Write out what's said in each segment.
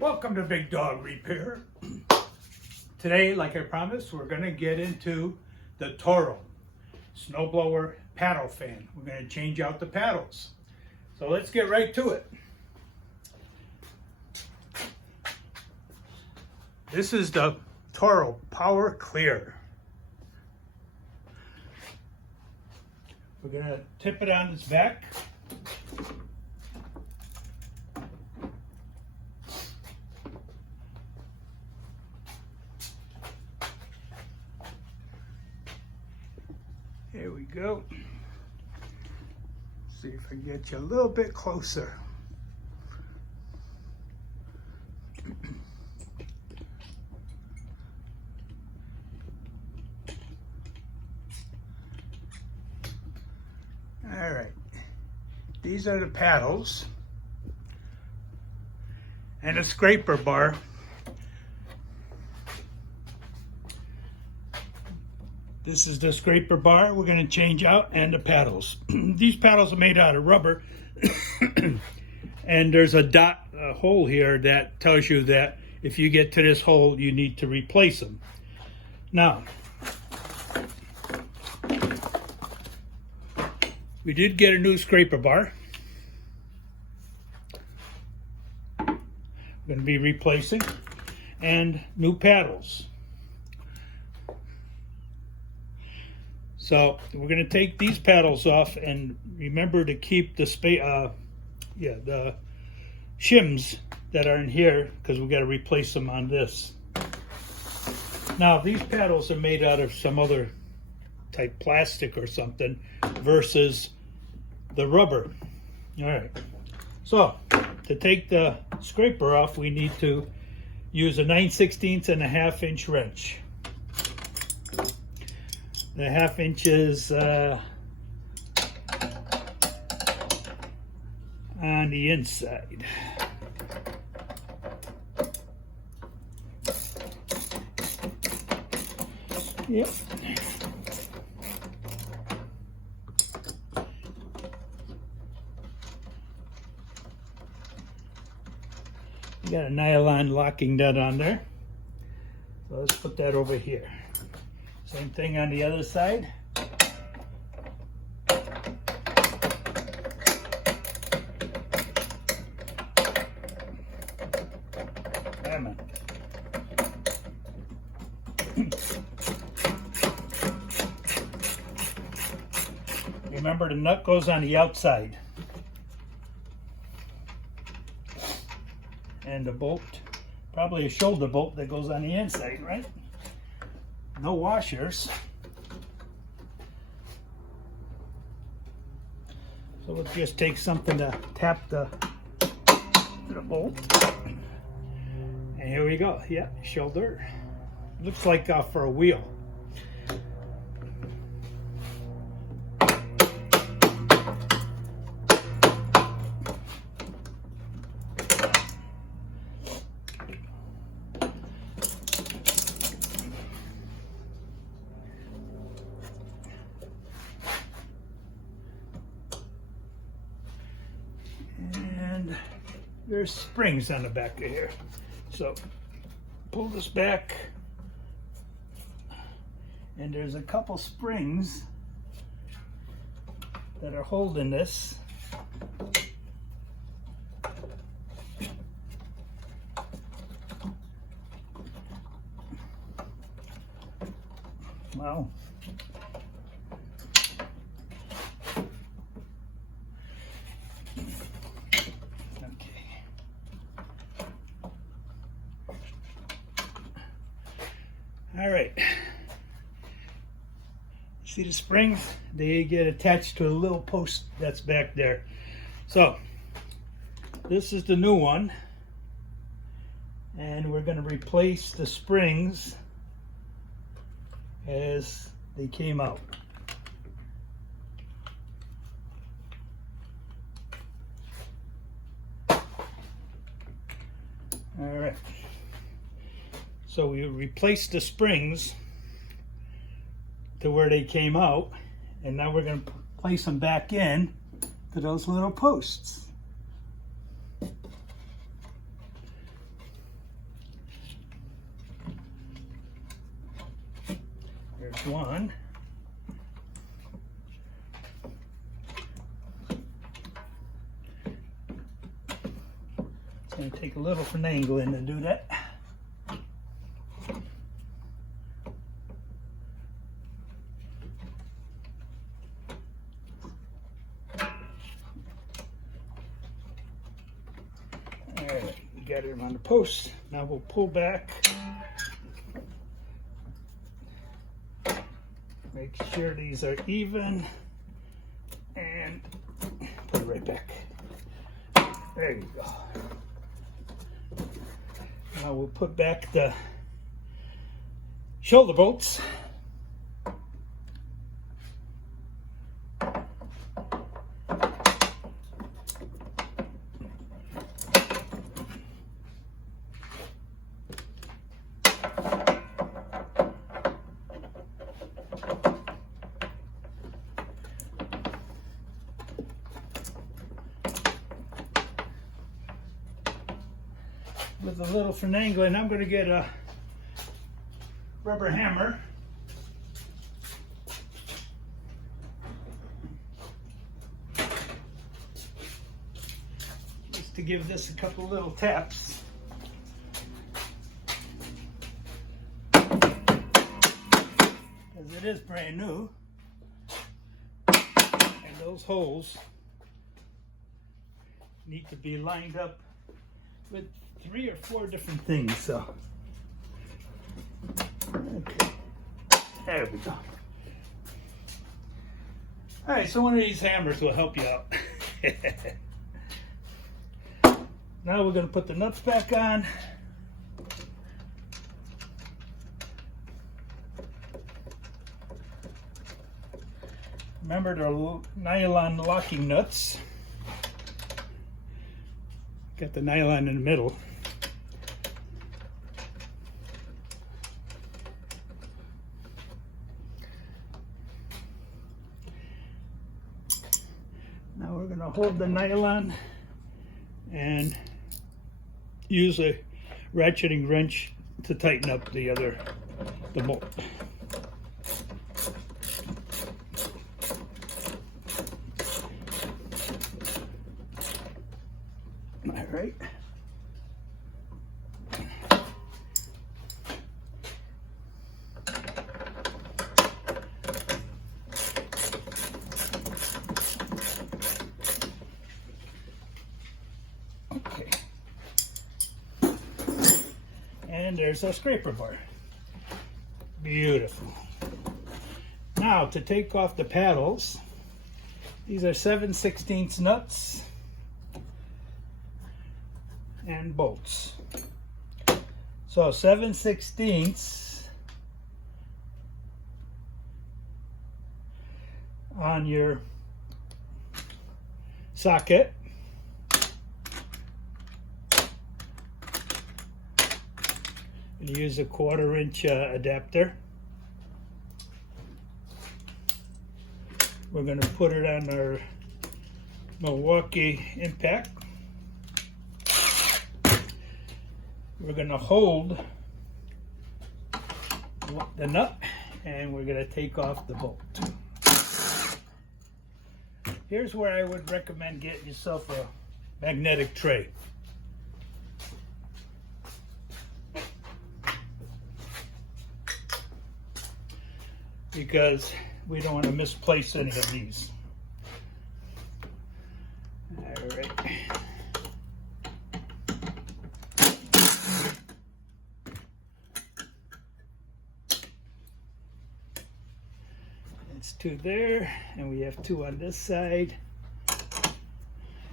Welcome to Big Dog Repair. Today, like I promised, we're going to get into the Toro snowblower paddle fan. We're going to change out the paddles. So let's get right to it. This is the Toro Power Clear. We're going to tip it on its back. Here we go. See if I can get you a little bit closer. All right, these are the paddles and a scraper bar. This is the scraper bar we're going to change out, and the paddles. These paddles are made out of rubber, and there's a hole here that tells you that if you get to this hole, you need to replace them. Now, we did get a new scraper bar. We're going to be replacing, and new paddles. So we're going to take these paddles off, and remember to keep the the shims that are in here, because we've got to replace them on this. Now these paddles are made out of some other type plastic or something versus the rubber. All right. So to take the scraper off, we need to use a 9/16 and a 1/2 inch wrench. The 1/2 inch is on the inside. Yep. You got a nylon locking nut on there. So let's put that over here. Same thing on the other side. Come on. Remember, the nut goes on the outside. And the bolt, probably a shoulder bolt that goes on the inside, right? No washers. So we'll just take something to tap the bolt. And here we go. Yeah, shoulder. Looks like for a wheel. There's springs on the back of here. So pull this back, and there's a couple springs that are holding this. Wow. All right, see the springs? They get attached to a little post that's back there. So this is the new one, and we're going to replace the springs as they came out. All right. So we replaced the springs to where they came out, and now we're going to place them back in to those little posts. one. It's going to take a little finagling to do that. Alright, we got it on the post. Now we'll pull back. Make sure these are even. And put it right back. There you go. Now we'll put back the shoulder bolts. With a little finagling, I'm going to get a rubber hammer. Just to give this a couple little taps. Because it is brand new. And those holes need to be lined up with 3 or 4 different things, so okay, there we go. All right, so one of these hammers will help you out. Now we're going to put the nuts back on. Remember the nylon locking nuts. Got the nylon in the middle. Now we're going to hold the nylon and use a ratcheting wrench to tighten up the bolt. All right. Okay. And there's our scraper bar. Beautiful. Now to take off the paddles, these are 7/16 nuts and bolts. So 7/16 on your socket. And use a 1/4 inch adapter. We're going to put it on our Milwaukee impact. We're going to hold the nut and we're going to take off the bolt. Here's where I would recommend getting yourself a magnetic tray. Because we don't want to misplace any of these. All right. It's 2 there, and we have 2 on this side.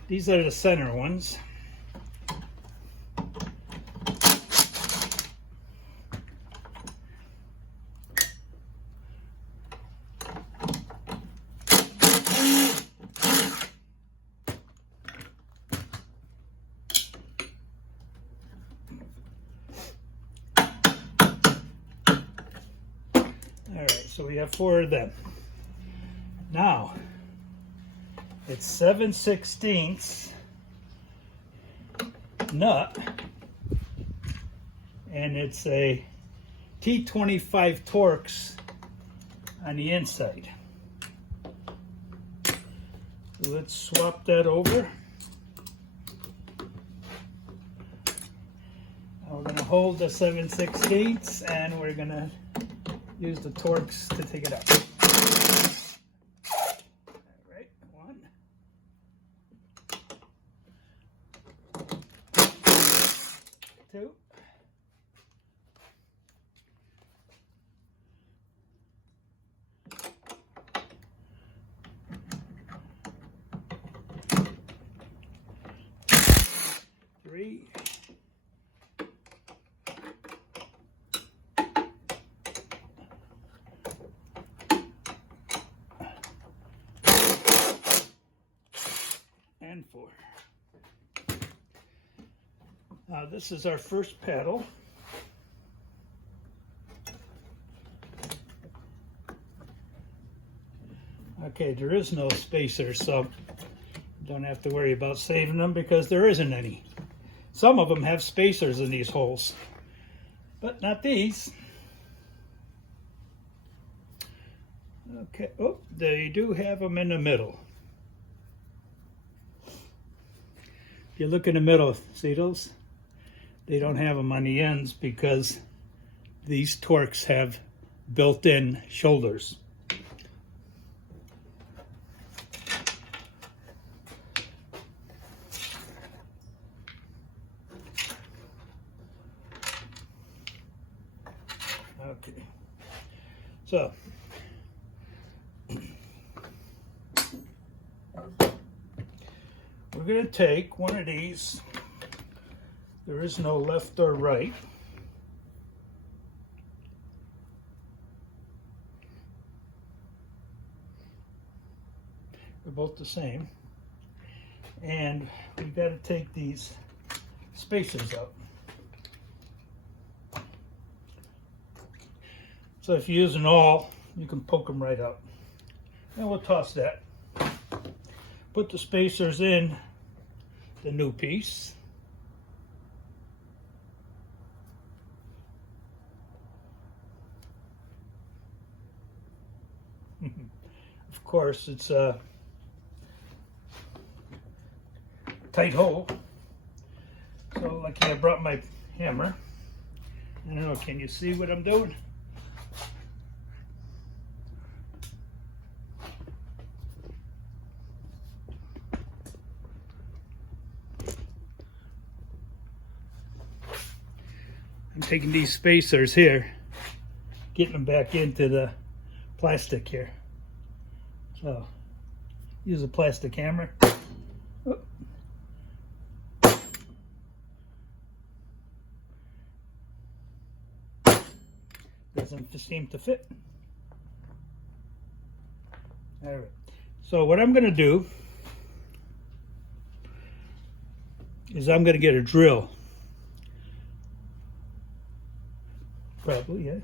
These are the center ones. Alright, so we have 4 of them. Now, it's 7/16 nut, and it's a T25 Torx on the inside. Let's swap that over. Now we're going to hold the 7/16 and we're going to use the Torx to take it up. All right, 1, 2, 3, 4. Now this is our first paddle. Okay, there is no spacer, so don't have to worry about saving them because there isn't any. Some of them have spacers in these holes, but not these. Okay, oh, they do have them in the middle. If you look in the middle, see those? They don't have them on the ends because these Torx have built-in shoulders. Okay, so we're going to take one of these. There is no left or right. They're both the same. And we've got to take these spacers out. So if you use an awl, you can poke them right out. And we'll toss that. Put the spacers in the new piece. Of course, it's a tight hole. So lucky I brought my hammer. I don't know, can you see what I'm doing? I'm taking these spacers here, getting them back into the plastic here. So, use a plastic hammer. Oh. Doesn't seem to fit. All right. So what I'm going to do is I'm going to get a drill. Probably, yeah.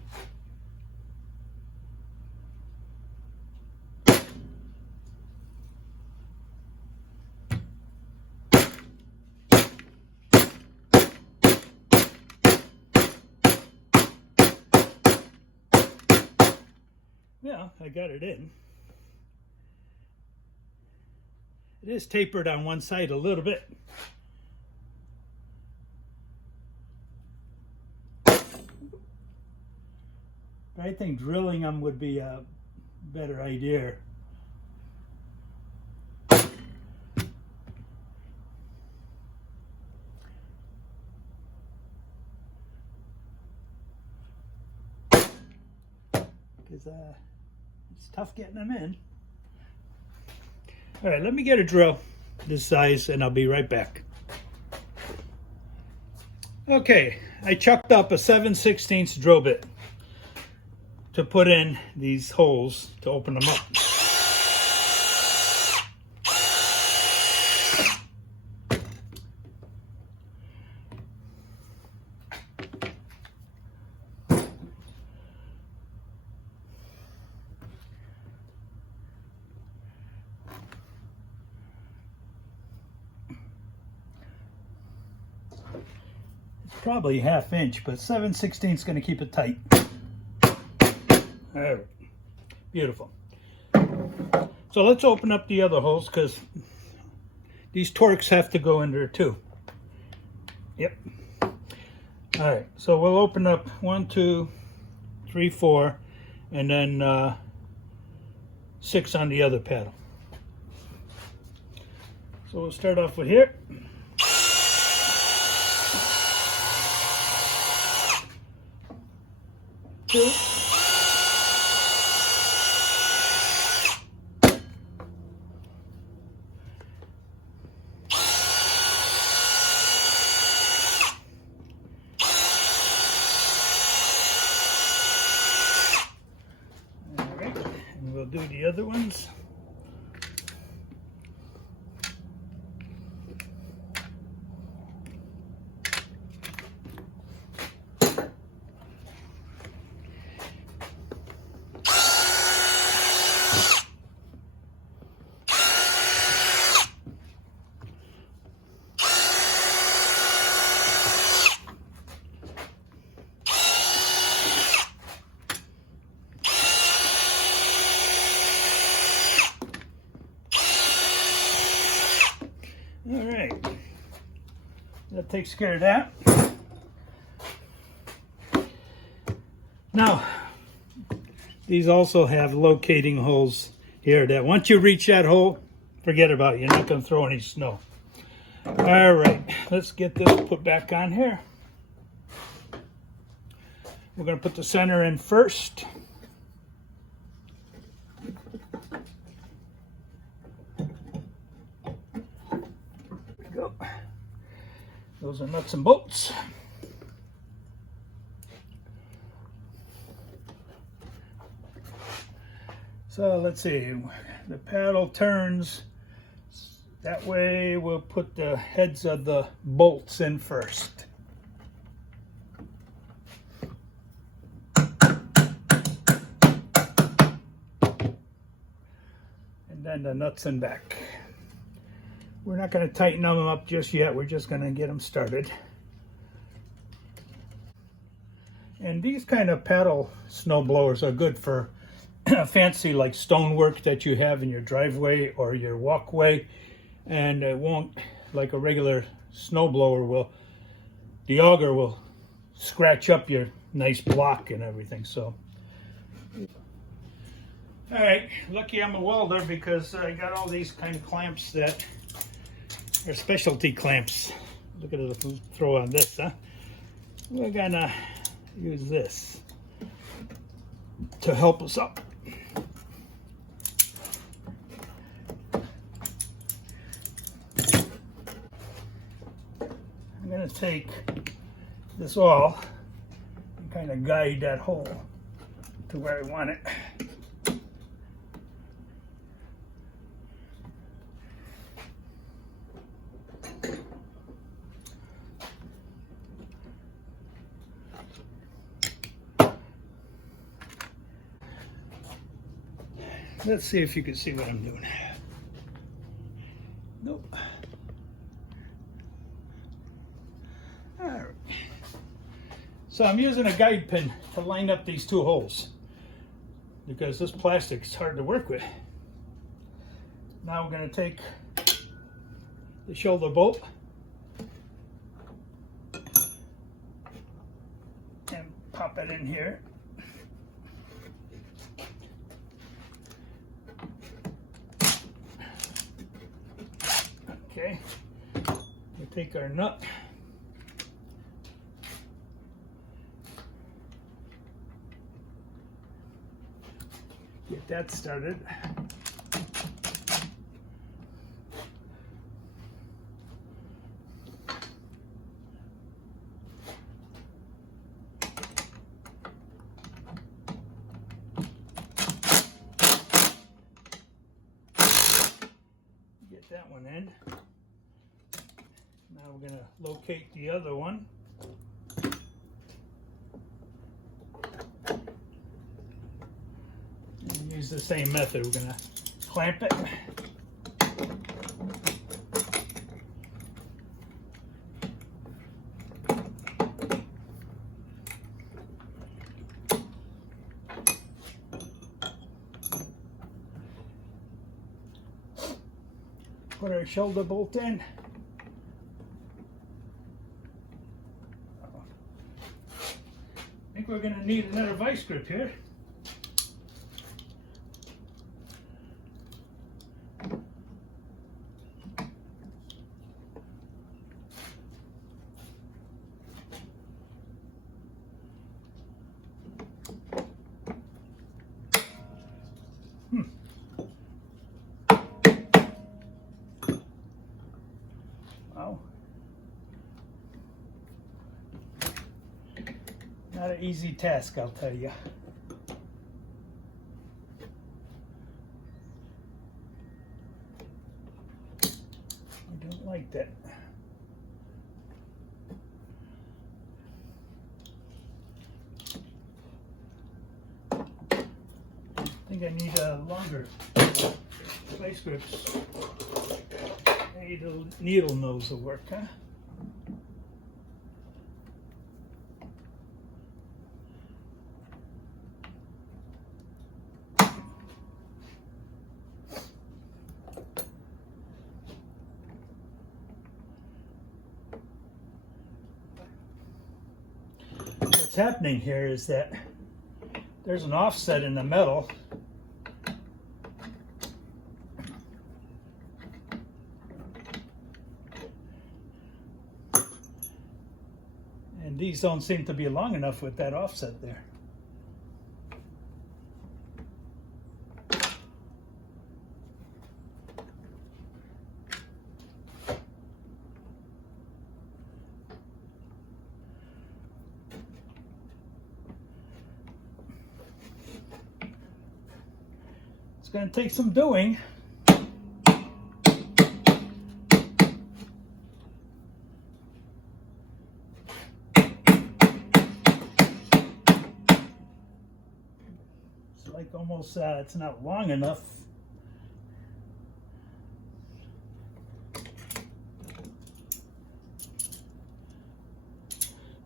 Yeah, I got it in. It is tapered on one side a little bit. I think drilling them would be a better idea. Because it's tough getting them in. All right, let me get a drill this size and I'll be right back. Okay, I chucked up a 7/16 drill bit to put in these holes to open them up. It's probably a 1/2 inch, but 7/16 is going to keep it tight. All right. Beautiful. So let's open up the other holes because these Torx have to go in there too. Yep. All right, so we'll open up 1, 2, 3, 4, and then 6 on the other paddle. So we'll start off with here. Two. We'll do the other ones. All right, that takes care of that. Now, these also have locating holes here that once you reach that hole, forget about it. You're not going to throw any snow. All right, let's get this put back on here. We're going to put the center in first. Go. Those are nuts and bolts. So let's see, the paddle turns that way. We'll put the heads of the bolts in first. And then the nuts and back. We're not going to tighten them up just yet. We're just going to get them started. And these kind of paddle snow blowers are good for fancy like stonework that you have in your driveway or your walkway. And it won't, like a regular snow blower will, the auger will scratch up your nice block and everything. So, all right, lucky I'm a welder because I got all these kind of clamps that are specialty clamps. Look at it, throw on this, huh? We're gonna use this to help us up. I'm gonna take this all and kind of guide that hole to where I want it. Let's see if you can see what I'm doing. Nope. All right. So I'm using a guide pin to line up these two holes because this plastic is hard to work with. Now we're going to take the shoulder bolt and pop it in here. Okay, we'll take our nut. Get that started. Get that one in. Now we're going to locate the other one. And use the same method. We're going to clamp it. put our shoulder bolt in. I think we're going to need another vice grip here. Wow. Not an easy task, I'll tell you. I don't like that. I think I need a longer vice grips. Maybe the needle nose will work, huh? What's happening here is that there's an offset in the metal. And these don't seem to be long enough with that offset there. It's going to take some doing. It's like almost, it's not long enough.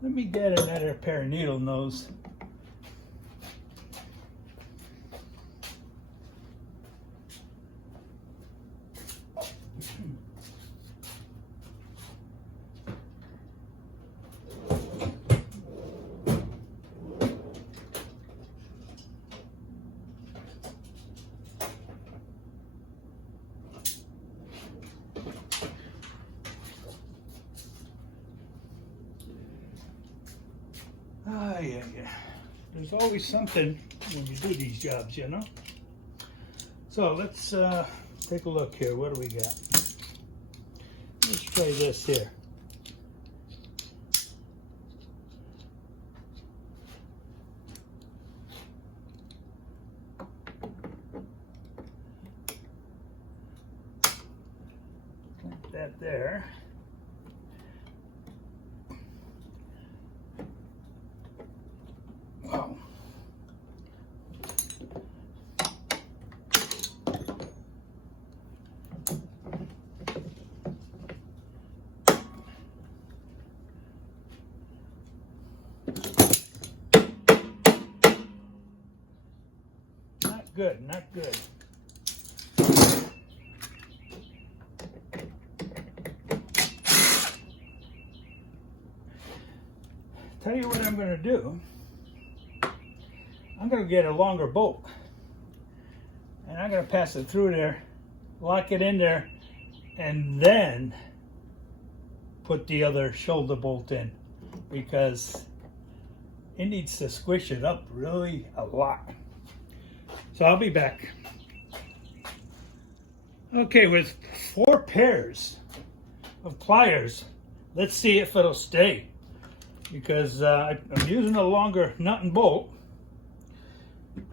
Let me get another pair of needle nose. Yeah. There's always something when you do these jobs, you know? So let's take a look here. What do we got? Let's try this here. Like that there. Wow. Not good, not good. Tell you what I'm going to do. I'm going to get a longer bolt, and I'm going to pass it through there, lock it in there, and then put the other shoulder bolt in, because it needs to squish it up really a lot. So I'll be back. Okay, with 4 pairs of pliers, let's see if it'll stay, because I'm using a longer nut and bolt.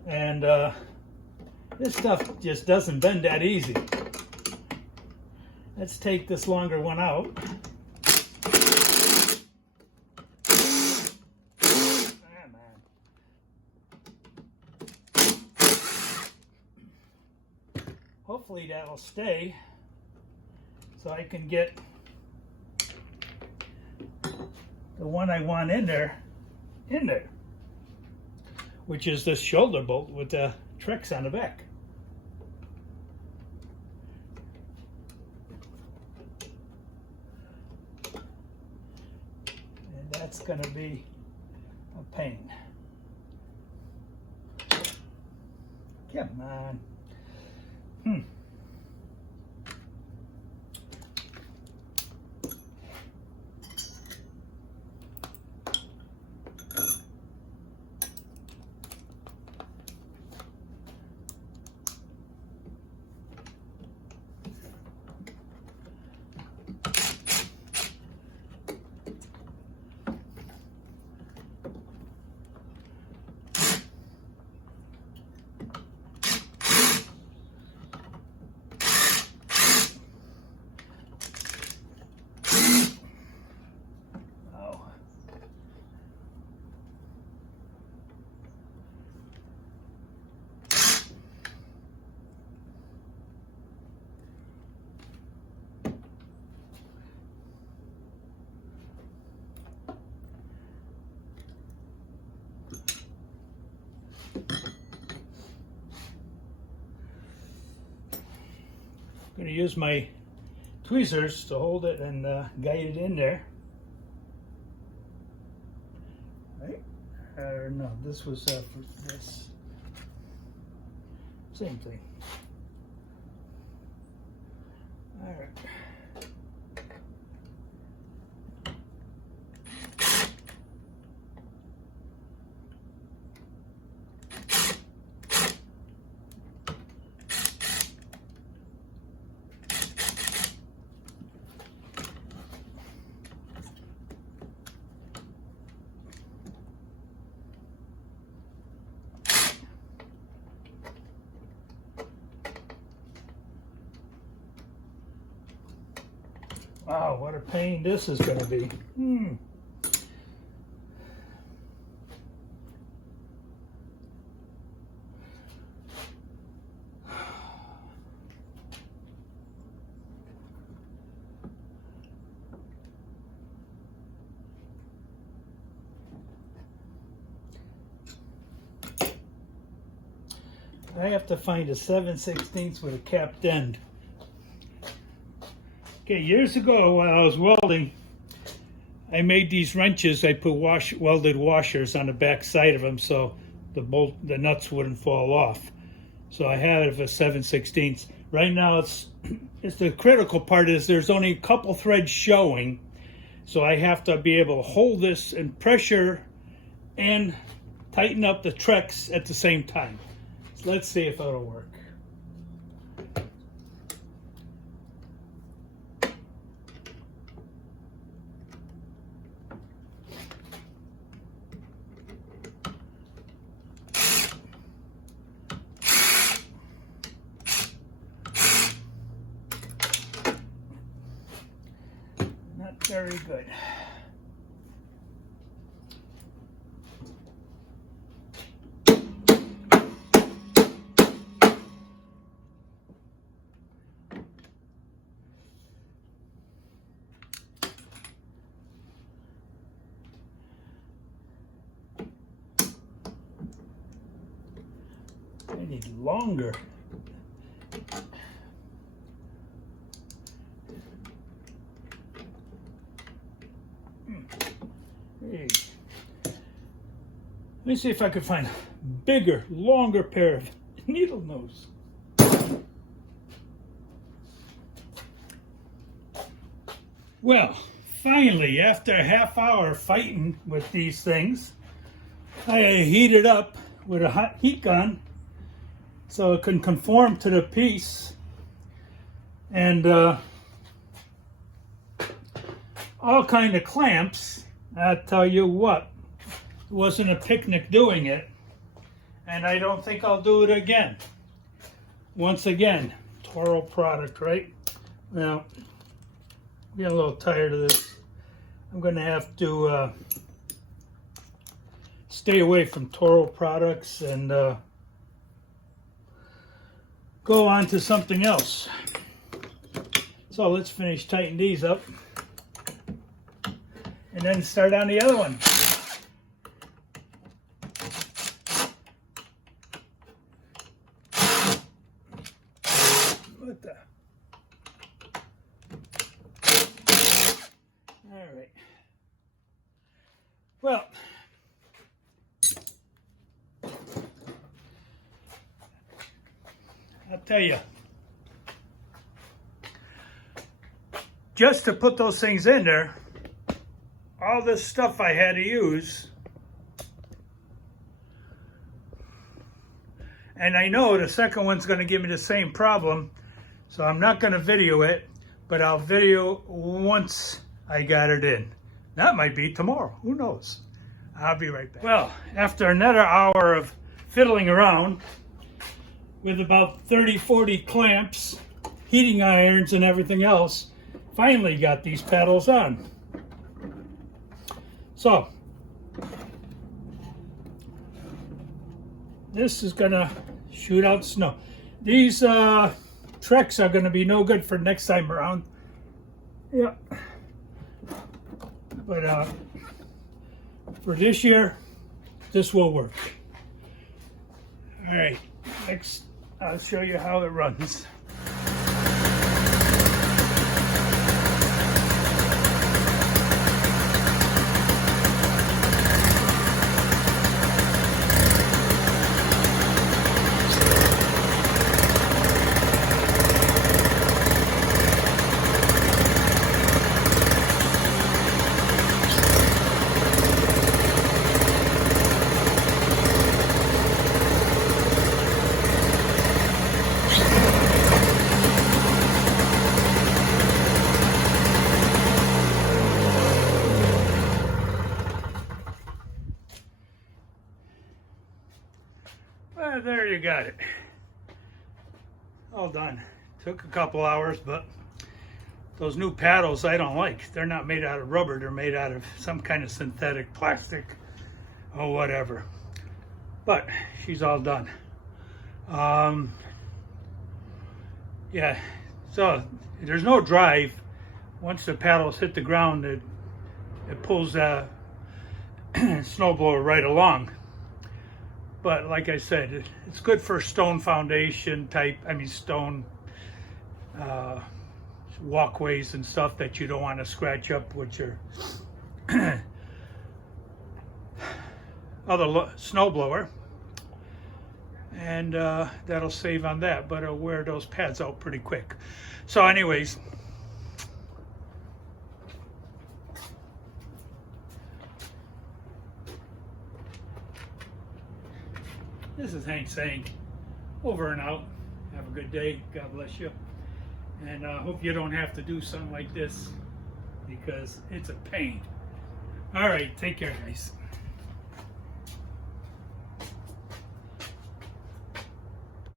And this stuff just doesn't bend that easy. Let's take this longer one out. Ah, man. Hopefully that'll stay so I can get the one I want in there, which is this shoulder bolt with the Trex on the back. that's going to be a pain. Come on. I'm going to use my tweezers to hold it and guide it in there. Right? Or no, this was for this. Same thing. All right. Wow, what a pain this is going to be. I have to find a 7/16 with a capped end. Okay, years ago when I was welding, I made these wrenches. I put welded washers on the back side of them so the nuts wouldn't fall off. So I had it for 7/16. Right now it's the critical part is there's only a couple threads showing. So I have to be able to hold this and pressure and tighten up the trex at the same time. So let's see if it'll work. Not very good. I need longer. Hey. Let me see if I can find a bigger, longer pair of needle nose. Well, finally, after a half hour fighting with these things, I heated up with a hot heat gun so it can conform to the piece. And all kind of clamps. I tell you what, it wasn't a picnic doing it, and I don't think I'll do it again. Once again, Toro product, right? Now, I'm getting a little tired of this. I'm going to have to stay away from Toro products and go on to something else. So let's finish tightening these up and then start on the other one. What the? All right. Well, I'll tell you, just to put those things in there, all this stuff I had to use. And I know the second one's going to give me the same problem, so I'm not going to video it, but I'll video once I got it in. That might be tomorrow, who knows? I'll be right back. Well, after another hour of fiddling around with about 30, 40 clamps, heating irons and everything else, finally got these paddles on. So, this is gonna shoot out snow. These Treks are gonna be no good for next time around. Yeah. But for this year, this will work. All right, next I'll show you how it runs. Well, there you got it. All done. Took a couple hours, but those new paddles I don't like. They're not made out of rubber. They're made out of some kind of synthetic plastic or whatever. But she's all done. Yeah, so there's no drive. Once the paddles hit the ground, it pulls the snowblower right along. But like I said, it's good for stone foundation type, stone walkways and stuff that you don't want to scratch up with your other snowblower. And that'll save on that, but it'll wear those pads out pretty quick. So anyways, this is Hank saying over and out. Have a good day. God bless you. And I hope you don't have to do something like this because it's a pain. All right. Take care, guys.